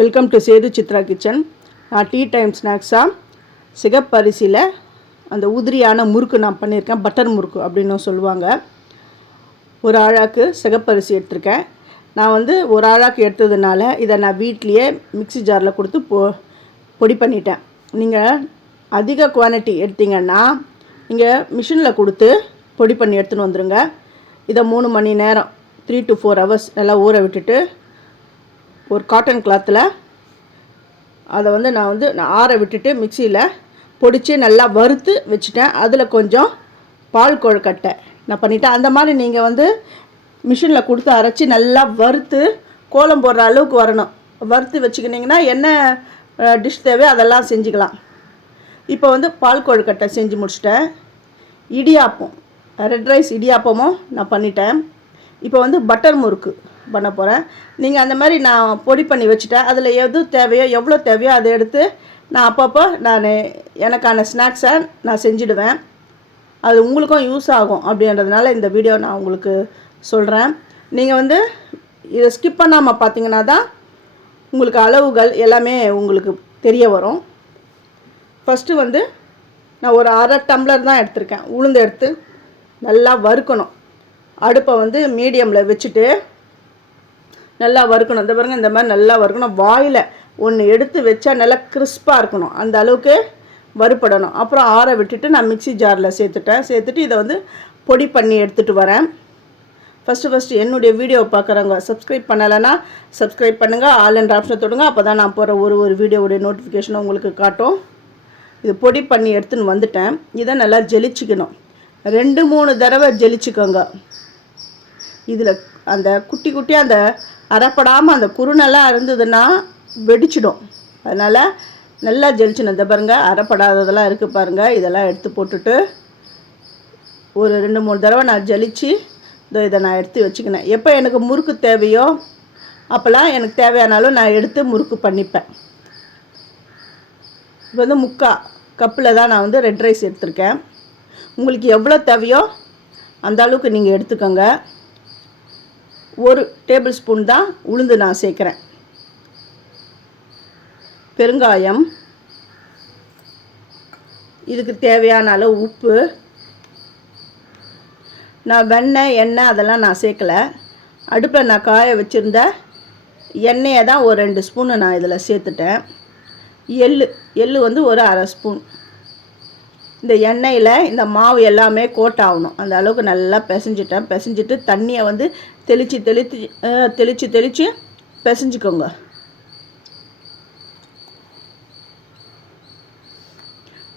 Welcome to Sethu Chitra kitchen. நான் tea time ஸ்நாக்ஸாக சிகப்பரிசியில் அந்த உதிரியான முறுக்கு நான் பண்ணியிருக்கேன். பட்டர் முறுக்கு அப்படின்னு சொல்லுவாங்க. ஒரு ஆழாக்கு சிகப்பரிசி எடுத்திருக்கேன். நான் ஒரு ஆழாக்கு எடுத்ததுனால இதை நான் வீட்லேயே மிக்ஸி ஜாரில் கொடுத்து பொடி பண்ணிட்டேன். நீங்கள் அதிக குவான்டிட்டி எடுத்தீங்கன்னா நீங்கள் மிஷினில் கொடுத்து பொடி பண்ணி எடுத்துன்னு வந்துடுங்க. இதை 3 மணி நேரம் 3 to 4 hours நல்லா ஊற விட்டுட்டு ஒரு காட்டன் கிளாத்தில் அதை நான் ஆற விட்டுட்டு மிக்சியில் பொடித்து நல்லா வறுத்து வச்சுட்டேன். அதில் கொஞ்சம் பால் கொழுக்கட்டை நான் பண்ணிட்டேன். அந்த மாதிரி நீங்கள் மிஷினில் கொடுத்து அரைச்சி நல்லா வறுத்து கோலம் போடுற அளவுக்கு வரணும். வறுத்து வச்சுக்கிட்டிங்கன்னா என்ன டிஷ் தேவையோ அதெல்லாம் செஞ்சுக்கலாம். இப்போ பால் கொழுக்கட்டை செஞ்சு முடிச்சிட்டேன். இடியாப்பம், ரெட் ரைஸ் இடியாப்பமும் நான் பண்ணிட்டேன். இப்போ பட்டர் முறுக்கு பண்ண போகிறேன். நீங்கள் அந்த மாதிரி நான் பொடி பண்ணி வச்சுட்டேன். அதில் எது தேவையோ எவ்வளோ தேவையோ அதை எடுத்து நான் அப்பப்போ எனக்கான ஸ்நாக்ஸை நான் செஞ்சுடுவேன். அது உங்களுக்கும் யூஸ் ஆகும் அப்படின்றதுனால இந்த வீடியோ நான் உங்களுக்கு சொல்கிறேன். நீங்கள் இதை ஸ்கிப் பண்ணாமல் பார்த்தீங்கன்னா தான் உங்களுக்கு அளவுகள் எல்லாமே உங்களுக்கு தெரிய வரும். ஃபஸ்ட்டு நான் ஒரு 1/2 டம்ளர் தான் எடுத்திருக்கேன். உளுந்து எடுத்து நல்லா வறுக்கணும். அடுப்பை மீடியமில் வச்சுட்டு நல்லா வறுக்கணும். இந்த பாருங்கள், இந்த மாதிரி நல்லா வறுக்கணும். வாயில் ஒன்று எடுத்து வச்சா நல்லா கிறிஸ்பாக இருக்கணும். அந்த அளவுக்கு வறுப்படணும். அப்புறம் ஆற விட்டுட்டு நான் மிக்ஸி ஜாரில் சேர்த்துட்டு இதை பொடி பண்ணி எடுத்துகிட்டு வரேன். ஃபஸ்ட்டு என்னுடைய வீடியோவை பார்க்குறவங்க சப்ஸ்கிரைப் பண்ணலைன்னா சப்ஸ்கிரைப் பண்ணுங்கள். ஆல் என்ற ஆப்ஷனை தொடுங்க. அப்போ தான் நான் போகிற ஒரு வீடியோவுடைய நோட்டிஃபிகேஷனை உங்களுக்கு காட்டும். இது பொடி பண்ணி எடுத்துன்னு வந்துட்டேன். இதை நல்லா ஜெலிச்சிக்கணும். 2-3 தடவை ஜெலிச்சிக்கோங்க. இதில் அந்த குட்டியாக அந்த அரைப்படாமல் அந்த குருணெல்லாம் இருந்ததுன்னா வெடிச்சிடும். அதனால் நல்லா ஜெலிச்சிடும். இந்த பாருங்கள், அரைப்படாததெல்லாம் இருக்குது பாருங்கள். இதெல்லாம் எடுத்து போட்டுட்டு ஒரு 2-3 தடவை நான் ஜெலிச்சு இதை நான் எடுத்து வச்சுக்கினேன். எப்போ எனக்கு முறுக்கு தேவையோ அப்போல்லாம் எனக்கு தேவையானாலும் நான் எடுத்து முறுக்கு பண்ணிப்பேன். இப்போ 3/4 கப்பில் தான் நான் ரெட் ரைஸ் எடுத்திருக்கேன். உங்களுக்கு எவ்வளோ தேவையோ அந்த அளவுக்கு நீங்கள் எடுத்துக்கோங்க. 1 டேபிள் ஸ்பூன் தான் உளுந்து நான் சேர்க்குறேன். பெருங்காயம், இதுக்கு தேவையான அளவு உப்பு. நான் வெண்ணெய் எண்ணெய் அதெல்லாம் நான் சேர்க்கலை. அடுப்பில் நான் காய வச்சுருந்த எண்ணெயை தான் ஒரு 2 ஸ்பூனு நான் இதில் சேர்த்துட்டேன். எள்ளு ஒரு 1/2 ஸ்பூன். இந்த எண்ணெயில் இந்த மாவு எல்லாமே கோட் ஆகணும். அந்த அளவுக்கு நல்லா பிசைஞ்சிட்டு தண்ணியை தெளித்து பிசைஞ்சிக்கோங்க.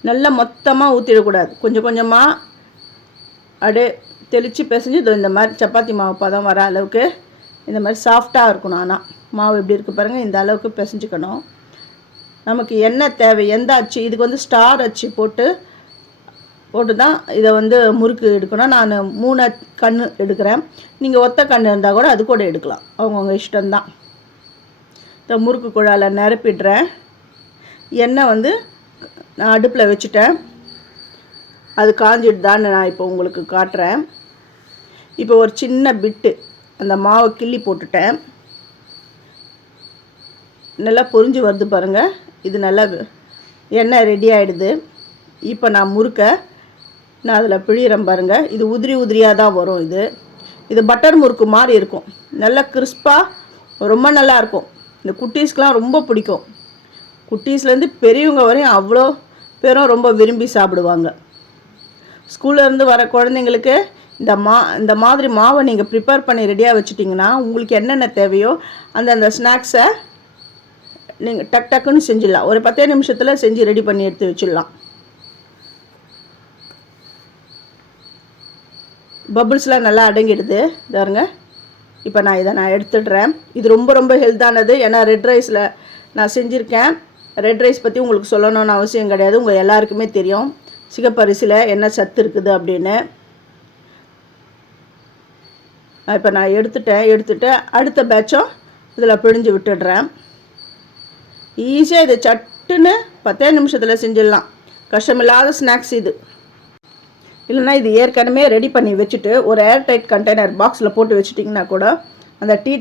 நல்லா மொத்தமாக ஊற்றிடக்கூடாது. கொஞ்சம் கொஞ்சமாக அப்படியே தெளித்து பிசைஞ்சு இந்த மாதிரி சப்பாத்தி மாவு பதம் வர அளவுக்கு இந்த மாதிரி சாஃப்டாக இருக்கணும். ஆனால் மாவு எப்படி இருக்குது பாருங்கள், இந்த அளவுக்கு பிசைஞ்சிக்கணும். நமக்கு என்ன தேவை, எந்த அச்சு, இதுக்கு ஸ்டார் அச்சு போட்டு தான் இதை முறுக்கு எடுக்கணும். நான் 3 கன்று எடுக்கிறேன். நீங்கள் ஒத்த கன்று இருந்தால் கூட அது கூட எடுக்கலாம். அவங்கவுங்க இஷ்டம்தான். இந்த முறுக்கு குழாயில் நிரப்பிடுறேன். எண்ணெய் நான் அடுப்பில் வச்சுட்டேன். அது காஞ்சிட்டு தான் நான் இப்போ உங்களுக்கு காட்டுறேன். இப்போ ஒரு சின்ன பிட்டு அந்த மாவை கிள்ளி போட்டுட்டேன். நல்லா பொரிஞ்சு வருது பாருங்கள். இது நல்லா எண்ணெய் ரெடி ஆகிடுது. இப்போ நான் நான் அதில் பிழிகிறேன் பாருங்கள். இது உதிரியாக தான் வரும். இது பட்டர் முறுக்கு மாதிரி இருக்கும். நல்லா கிறிஸ்பாக ரொம்ப நல்லாயிருக்கும். இந்த குட்டீஸ்க்கெலாம் ரொம்ப பிடிக்கும். குட்டீஸ்லேருந்து பெரியவங்க வரையும் அவ்வளோ பேரும் ரொம்ப விரும்பி சாப்பிடுவாங்க. ஸ்கூல்லேருந்து வர குழந்தைங்களுக்கு இந்த மாதிரி மாவை நீங்கள் ப்ரிப்பேர் பண்ணி ரெடியாக வச்சுட்டிங்கன்னா உங்களுக்கு என்னென்ன தேவையோ அந்த ஸ்நாக்ஸை நீங்கள் டக்குன்னு செஞ்சிடலாம். ஒரு 10 நிமிஷத்தில் செஞ்சு ரெடி பண்ணி எடுத்து வச்சிடலாம். பபுள்ஸ்லாம் நல்லா அடங்கிடுது பாருங்க. இப்போ நான் எடுத்துடுறேன். இது ரொம்ப ஹெல்த்தானது. ஏன்னா ரெட் ரைஸில் நான் செஞ்சுருக்கேன். ரெட் ரைஸ் பற்றி உங்களுக்கு சொல்லணும்னு அவசியம் கிடையாது. உங்கள் எல்லாருக்குமே தெரியும் சிகப்பரிசியில் என்ன சத்து இருக்குது அப்படின்னு. இப்போ நான் எடுத்துட்டு அடுத்த பேட்சும் இதில் பிழிஞ்சு விட்டுடுறேன். ஈஸியாக இதை சட்டுன்னு 10 நிமிஷத்தில் செஞ்சிடலாம். கஷ்டமில்லாத ஸ்நாக்ஸ் இது. இல்லைனா இது ஏற்கனவே ரெடி பண்ணி வச்சுட்டு ஒரு ஏர்டைட் கண்டெய்னர் பாக்ஸில் போட்டு வச்சுட்டிங்கன்னா கூட அந்த டீ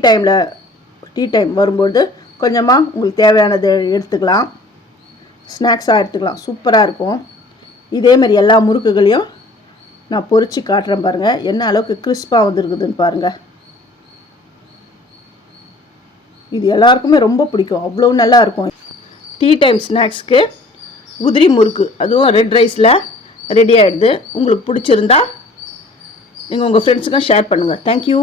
டைம் வரும்போது கொஞ்சமாக உங்களுக்கு தேவையானது எடுத்துக்கலாம், ஸ்நாக்ஸாக எடுத்துக்கலாம். சூப்பராக இருக்கும். இதேமாதிரி எல்லா முறுக்குகளையும் நான் பொரித்து காட்டுறேன் பாருங்கள். என்ன அளவுக்கு கிறிஸ்பாக வந்துருக்குதுன்னு பாருங்கள். இது எல்லாருக்குமே ரொம்ப பிடிக்கும், அவ்வளோ நல்லா இருக்கும். டீ டைம் ஸ்நாக்ஸ்க்கு உதிரி முறுக்கு, அதுவும் ரெட் ரைஸில் ரெடி ஆகிடுது. உங்களுக்கு பிடிச்சிருந்தா நீங்கள் உங்கள் ஃப்ரெண்ட்ஸுக்கும் ஷேர் பண்ணுங்கள். தேங்க்யூ.